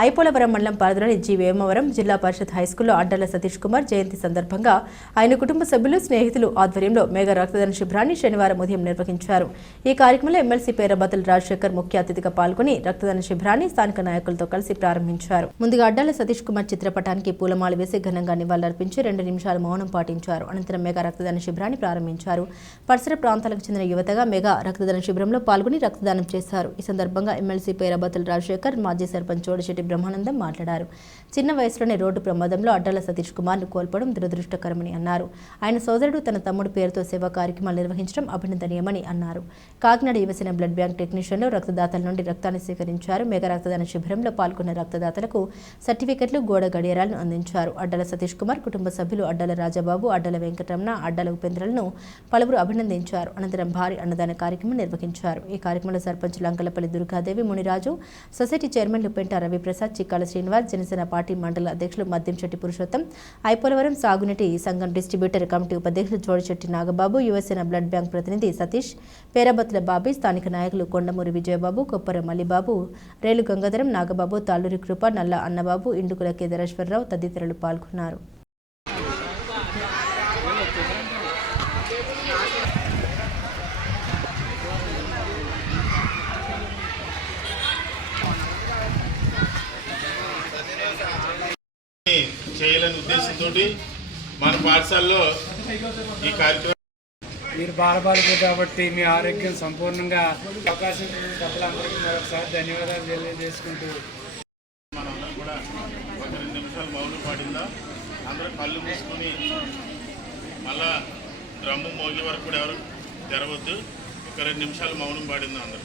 ఐపోలవరం మండలం పరిధిలోని జి వేమవరం జిల్లా పరిషత్ హైస్కూల్లో అడ్డల సతీష్ కుమార్ జయంతి సందర్భంగా ఆయన కుటుంబ సభ్యులు స్నేహితులు ఆధ్వర్యంలో మేఘ రక్తదాన శిబిరాన్ని శనివారం ఉదయం నిర్వహించారు. ఈ కార్యక్రమంలో ఎమ్మెల్సీ పేరబతుల రాజశేఖర్ ముఖ్య అతిథిగా పాల్గొని రక్తదాన శిబిరాన్ని స్థానిక నాయకులతో కలిసి ప్రారంభించారు. ముందుగా అడ్డాల సతీష్ కుమార్ చిత్రపటానికి పూలమాల వేసి ఘనంగా నివాళులర్పించి రెండు నిమిషాలు మౌనం పాటించారు. అనంతరం మెగా రక్తదాన శిబిరాన్ని ప్రారంభించారు. పరిసర ప్రాంతాలకు చెందిన యువతగా మెగా రక్తదాన శిబిరంలో పాల్గొని రక్తదానం చేశారు. ఈ సందర్భంగా ఎమ్మెల్సీ పేరబతుల రాజశేఖర్ మాజీ సర్పంచ్ చోడశెట్టి బ్రహ్మానందం మాట్లాడారు. చిన్న వయసులోనే రోడ్డు ప్రమాదంలో అడ్డాల సతీష్ కుమార్ను కోల్పోవడం దురదృష్టకరమని అన్నారు. ఆయన సోదరుడు తన తమ్ముడు పేరుతో సేవా కార్యక్రమాలు నిర్వహించడం అభినందనీయమని అన్నారు. కాకినాడ యువసేన బ్లడ్ బ్యాంక్ టెక్నీషియన్లు రక్తదాతల నుండి రక్తాన్ని సేకరించారు. మెగా రక్తదాన శిబిరంలో పాల్గొన్న రక్తదాతలకు సర్టిఫికెట్లు గోడ గడియారాలను అందించారు. అడ్డల సతీష్ కుమార్ కుటుంబ సభ్యులు అడ్డల రాజబాబు అడ్డల వెంకటరమణ అడ్డల ఉపేంద్రలను పలువురు అభినందించారు. అనంతరం భారీ అన్నదాన కార్యక్రమం నిర్వహించారు. ఈ కార్యక్రమంలో సర్పంచ్ లంకలపల్లి దుర్గాదేవి మునిరాజు సొసైటీ చైర్మన్లు పెంట రవిప్రసాద్ చిక్కాల శ్రీనివాస్ జనసేన పార్టీ మండల అధ్యక్షులు మద్యంశెట్టి పురుషోత్తం ఐపోలవరం సాగునీటి సంఘం డిస్ట్రిబ్యూటర్ కమిటీ ఉపాధ్యక్షులు జోడిశెట్టి నాగబాబు యువసేన బ్లడ్ బ్యాంక్ ప్రతినిధి సతీష్ పేరబత్తుల బాబీ స్థానిక నాయకులు కొండమూరి విజయబాబు కొప్పర మల్లిబాబు రేలు గంగాధరం నాగబాబు తాళ్ళూరి కృప నల్ల అన్నబాబు ఇండుకుల కేదారేశ్వరరావు తదితరులు పాల్గొన్నారు. చేయాలనే ఉద్దేశంతో మన పాఠశాలలో ఈ కార్యక్రమం మీరు బాలబాలికలు కాబట్టి మీ ఆరోగ్యం సంపూర్ణంగా అవకాశం పెద్దలందరికీ మరొకసారి ధన్యవాదాలు తెలియజేసుకుంటూ మనందరం కూడా ఒక రెండు నిమిషాలు మౌనం పాడిందా అందరూ కళ్ళు మూసుకొని మళ్ళా డ్రమ్ము మోగే వరకు కూడా ఎవరు తెరవద్దు. ఒక రెండు నిమిషాలు మౌనం పాడిందా అందరూ.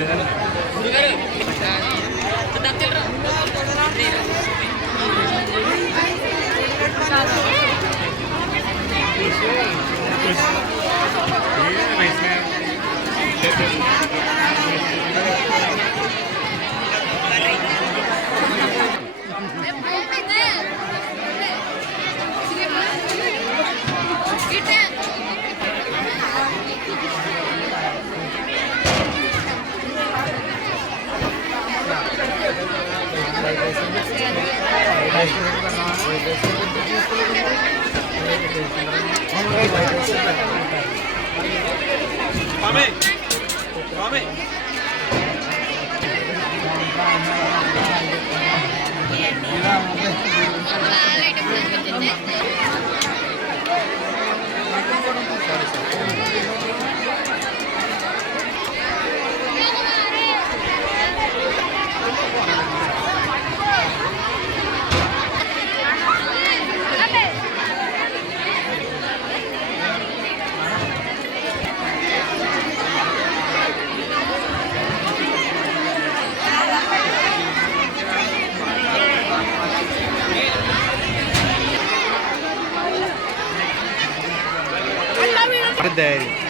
Yeah. Mami. Mami. day.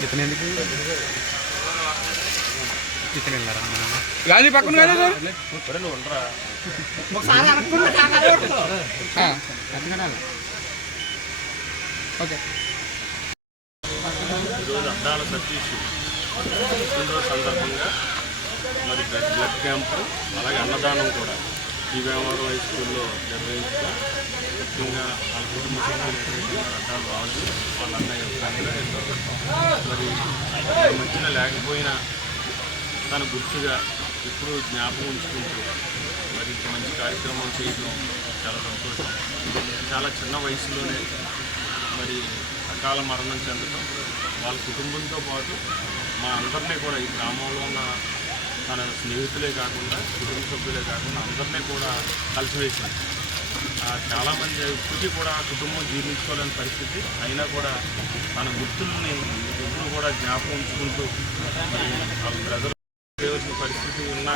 ఇతను ఎందుకు? ఇతను వెళ్ళారా? గాలి పక్కన గాలి ఓకే. ఈరోజు అద్దాల సతీష్ పుట్టినరోజు సందర్భంగా మరి బ్లడ్ క్యాంపు అలాగే అన్నదానం కూడా ఈ వేమవరం హై స్కూల్లో నిర్వహించడం ముఖ్యంగా వాళ్ళ కుటుంబ సభ్యులు అద్దాలు రాజు వాళ్ళ అన్నయ్య మరి మధ్యన లేకపోయినా తన గుర్తుగా ఇప్పుడు జ్ఞాపకం ఉంచుకుంటూ మరి మంచి కార్యక్రమం చేయడం చాలా సంతోషం. చాలా చిన్న వయసులోనే మరి అకాల మరణం చెందడం వాళ్ళ కుటుంబంతో పాటు మా అందరినీ కూడా ఈ గ్రామంలో ఉన్న తన స్నేహితులే కాకుండా కుటుంబ సభ్యులే కాకుండా అందరినీ కూడా కలిసివేసింది. చాలామంది ఇప్పటికీ కూడా ఆ కుటుంబం జీర్ణించుకోలేని పరిస్థితి. అయినా కూడా తన గుర్తుల్ని ఎప్పుడు కూడా జ్ఞాపకం ఉంచుకుంటూ వాళ్ళ బ్రదర్ చేయవలసిన పరిస్థితి ఉన్న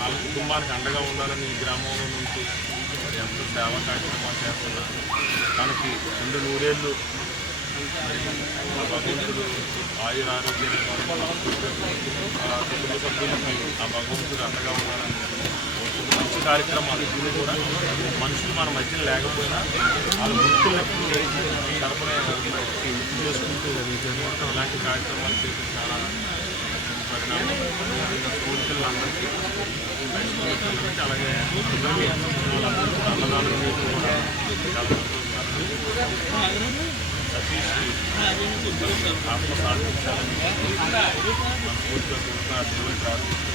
వాళ్ళ కుటుంబానికి అండగా ఉండాలని ఈ గ్రామంలో నుంచి మరి ఎంతో సేవా కార్యక్రమాలు చేస్తున్నారు తనకి రెండు నూరేళ్ళు భగవంతుడు ఆయుర ఆరోగ్యం ఆ కుటుంబ సభ్యులకి ఆ భగవంతుడు అండగా ఉండాలని మంచి కార్యక్రమాలు ఇప్పుడు కూడా మనుషులు మన మధ్యన లేకపోయినా వాళ్ళ గుర్తులు ఎప్పుడు సరఫరా గుర్తు చేసుకుంటూ ఇలాంటి కార్యక్రమాలు చేయడం చాలా పరిణామం స్కూల్ పిల్లలందరికీ హై అలాగే వాళ్ళందరూ కూడా అన్నదానం చేయడం కూడా సతీష్ ఆత్మ సాధించాలని మనస్ఫూర్తిగా ప్రార్థిస్తున్నాను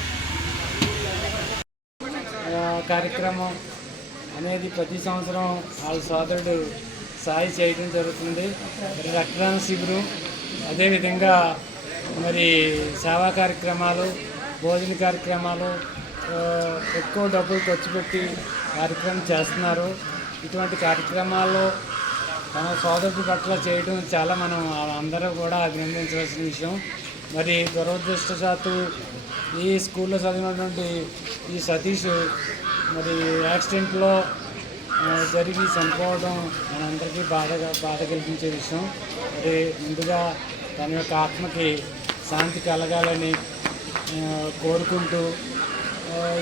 కార్యక్రమం అనేది ప్రతి సంవత్సరం వాళ్ళ సోదరుడు సాయి చేయడం జరుగుతుంది. మరి రక్తదాన శిబిరం అదేవిధంగా మరి సేవా కార్యక్రమాలు భోజన కార్యక్రమాలు ఎక్కువ డబ్బులు ఖర్చు పెట్టి కార్యక్రమం చేస్తున్నారు. ఇటువంటి కార్యక్రమాల్లో మన సోదరుడి పట్ల చేయడం చాలా మనం అందరూ కూడా అభినందించవలసిన విషయం. మరి దురదృష్టశాత్తు ఈ స్కూల్లో చదివినటువంటి ఈ సతీష్ మరి యాక్సిడెంట్లో జరిగి చనిపోవడం మనందరికీ బాధగా బాధ కలిగించే విషయం. మరి ముందుగా తన యొక్క ఆత్మకి శాంతి కలగాలని కోరుకుంటూ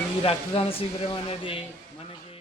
ఈ రక్తదాన శిబిరం అనేది మనకి